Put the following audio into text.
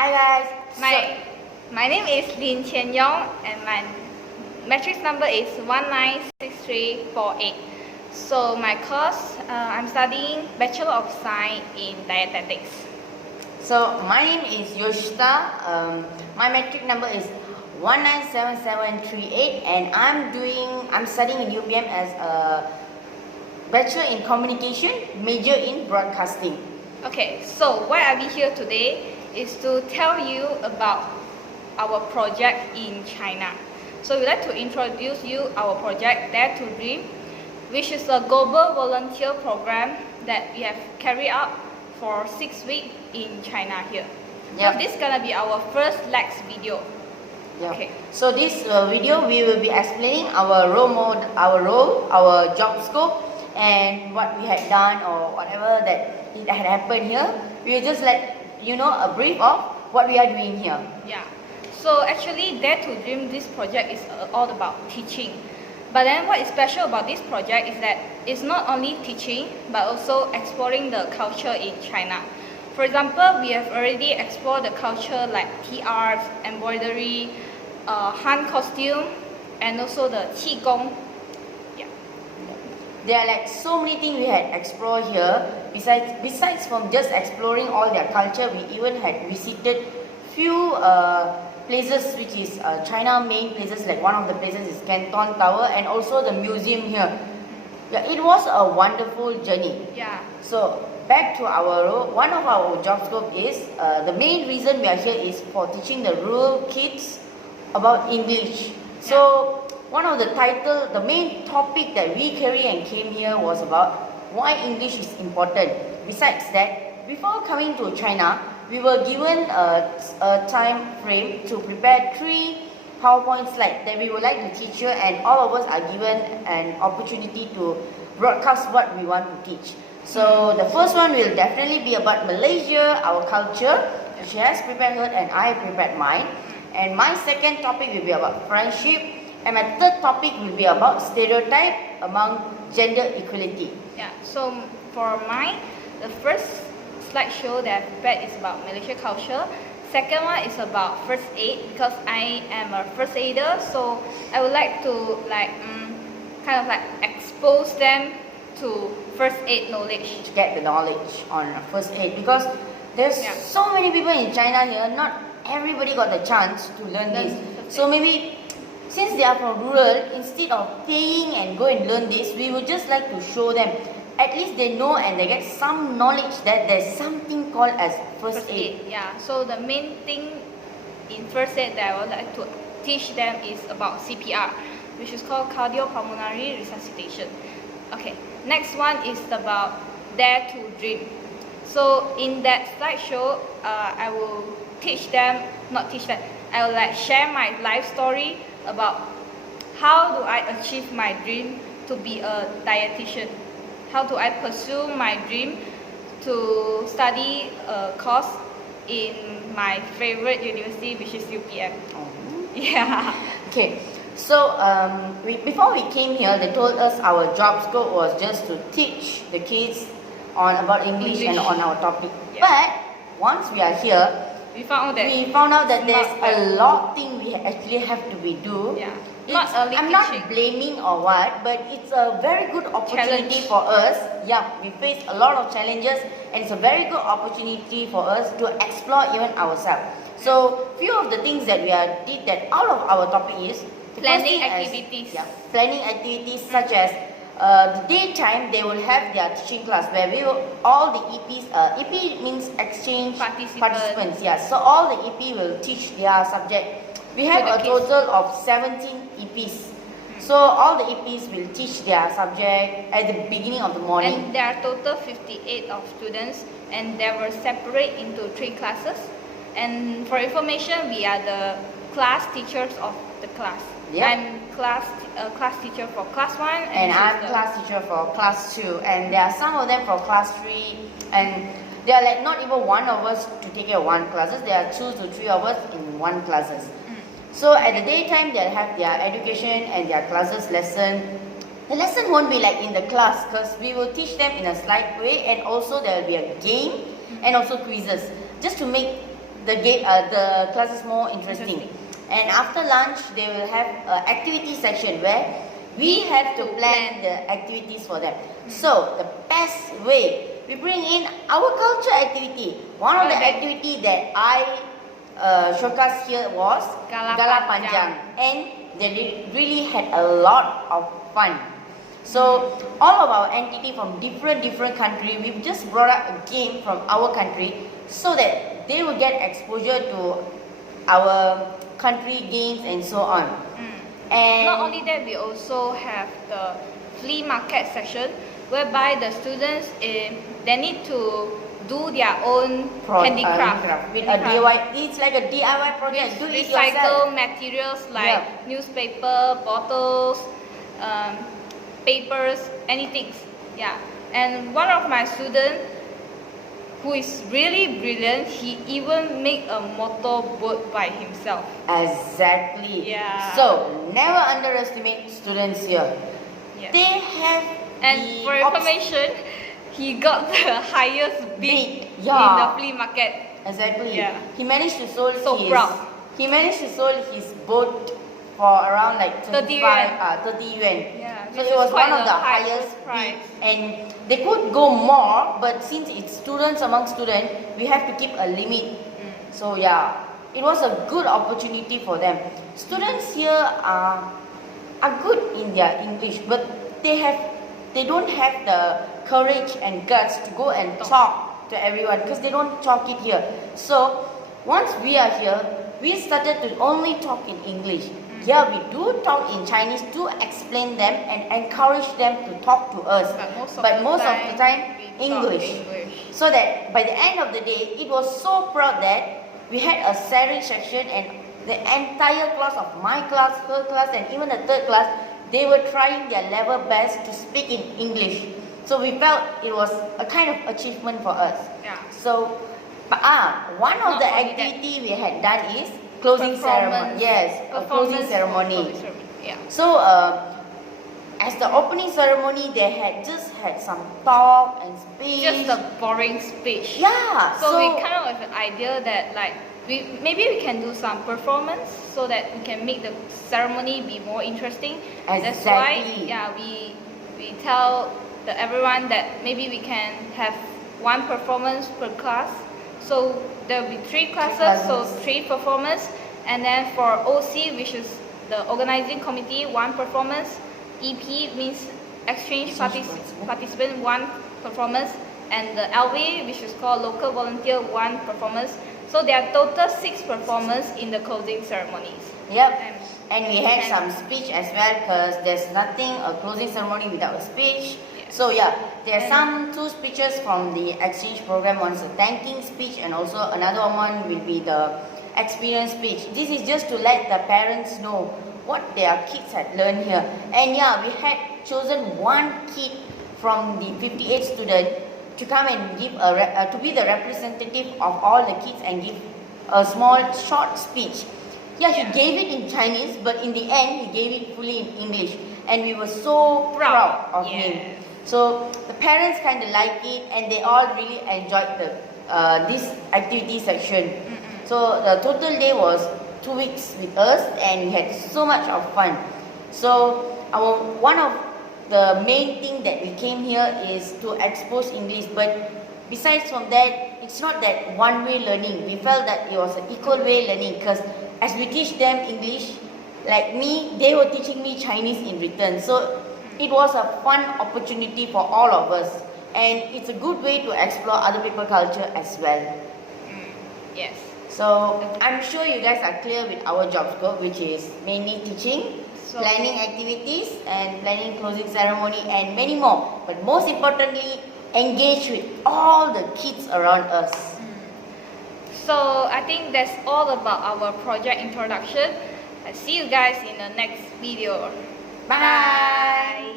Hi guys. My name is Yong and my matrix number is 196348. So my course, I'm studying Bachelor of Science in Dietetics. So my name is Yosita. My matric number is 197738 and I'm studying in UPM as a Bachelor in Communication, major in Broadcasting. Okay, so why are we here today is to tell you about our project in China. So we'd like to introduce you our project Dare to Dream, which is a global volunteer program that we have carried out for 6 weeks in China here. Yep. So this is gonna be our first LAX video. Yep. Okay. So this video we will be explaining our role, our job scope, and what we had done or whatever that it had happened here. We will just let you know a brief of what we are doing here. Yeah. So actually, Dare to Dream, this project is all about teaching. But then what is special about this project is that it's not only teaching, but also exploring the culture in China. For example, we have already explored the culture like tea arts, embroidery, Han costume, and also the Qigong. Yeah. There are like so many things we had explored here. Besides from just exploring all their culture, we even had visited few places which is China main places, like one of the places is Canton Tower and also the museum here. Yeah, it was a wonderful journey. Yeah. So back to one of our job scope is the main reason we are here is for teaching the rural kids about English. So one of the main topic that we carry and came here was about why English is important. Besides that, before coming to China, we were given a time frame to prepare 3 PowerPoint slides that we would like to teach you, and all of us are given an opportunity to broadcast what we want to teach. So the first one will definitely be about Malaysia, our culture. She has prepared her and I prepared mine. And my second topic will be about friendship. And my third topic will be about stereotype among gender equality. Yeah, so for mine, the first slideshow that I prepared is about Malaysia culture. Second one is about first aid, because I am a first aider, so I would like to kind of expose them to first aid knowledge. To get the knowledge on first aid, because there's so many people in China here, not everybody got the chance to learn this. So maybe since they are from rural, instead of paying and go and learn this, we would just like to show them. At least they know and they get some knowledge that there's something called as first aid. Yeah, so the main thing in first aid that I would like to teach them is about CPR, which is called cardiopulmonary resuscitation. Okay, next one is about Dare to Dream. So in that slideshow, I will I will share my life story about how do I achieve my dream to be a dietitian. How do I pursue my dream to study a course in my favorite university, which is UPM. Yeah. Okay. So before we came here, they told us our job scope was just to teach the kids about English and on our topic. Yeah. But once we are here, we found out that there's a lot of things we actually have to do. Yeah. I'm not blaming or what, but it's a very good opportunity for us. Yeah, we face a lot of challenges, and it's a very good opportunity for us to explore even ourselves. So few of the things that we did that out of our topic is planning activities. Planning activities such as the daytime they will have their teaching class where all the EPs, EP means exchange participants. Yeah, so all the EP will teach their subject. We have a total of 17 EPs. So all the EPs will teach their subject at the beginning of the morning. And there are total 58 of students, and they were separate into 3 classes. And for information, we are the class teachers of the class. Yep. I'm class teacher for class 1, and I'm class teacher for class 2. And there are some of them for class 3, and there are not even one of us to take care of one classes. There are 2 to 3 of us in one classes. So at the daytime, they'll have their education and their classes lesson. The lesson won't be like in the class, because we will teach them in a slight way, and also there will be a game and also quizzes, just to make the class is more interesting. And after lunch, they will have an activity section where we have to plan the activities for them. So the best way, we bring in our culture activity. One of the activity that I showcased here was Gala Panjang, and they really had a lot of fun. So all of our entity from different country, we've just brought up a game from our country so that they will get exposure to our country games and so on. And not only that, we also have the flea market section whereby the students they need to do their own handicraft with a DIY. It's like a DIY project. Do it yourself. Recycle materials like newspaper, bottles, papers, anything. Yeah. And one of my students who is really brilliant, he even make a motorboat by himself. Exactly. Yeah. So never underestimate students here. Yes. They have And for information, he got the highest bid in the flea market. Exactly. Yeah. He managed to sold proud. He managed to sold his boat for around like 30 yuan. Yeah, so it was one of the highest price. And they could go more, but since it's students among students, we have to keep a limit. So yeah, it was a good opportunity for them. Students here are good in their English, but they don't have the courage and guts to go and talk to everyone because they don't talk it here. So once we are here, we started to only talk in English. Yeah, we do talk in Chinese to explain them and encourage them to talk to us. But most of the time, English. So that by the end of the day, it was so proud that we had a sharing section and the entire class of my class, her class, and even the third class, they were trying their level best to speak in English. So we felt it was a kind of achievement for us. Yeah. So, one of the activity we had done is closing ceremony. Yes, a closing ceremony. Yeah. So, as the opening ceremony, they had just had some talk and speech. Just a boring speech. Yeah. So we kind of have an idea that like maybe we can do some performance so that we can make the ceremony be more interesting. Exactly. That's why we tell everyone that maybe we can have one performance per class. So there will be 3 classes, so 3 performance, and then for OC, which is the organizing committee, 1 performance. EP means exchange participant, 1 performance, and the LV, which is called local volunteer, 1 performance. So there are total 6 performance in the closing ceremonies. Yep. And we had some speech as well because there's nothing a closing ceremony without a speech. Yes. So yeah, there are some 2 speeches from the exchange program. One's a thanking speech and also another one will be the experience speech. This is just to let the parents know what their kids had learned here. And yeah, we had chosen 1 kid from the 58 students to come and give to be the representative of all the kids and give a small short speech. Yeah, he gave it in Chinese, but in the end, he gave it fully in English. And we were so proud of him. So the parents kind of liked it and they all really enjoyed this activity section. So the total day was 2 weeks with us and we had so much of fun. So one of the main thing that we came here is to expose English, but besides from that, it's not that one-way learning. We felt that it was an equal way learning because as we teach them English, like me, they were teaching me Chinese in return. So it was a fun opportunity for all of us, and it's a good way to explore other people's culture as well. Yes. So I'm sure you guys are clear with our job scope, which is mainly teaching, planning activities, and planning closing ceremony, and many more. But most importantly, engage with all the kids around us. So I think that's all about our project introduction. I'll see you guys in the next video. Bye.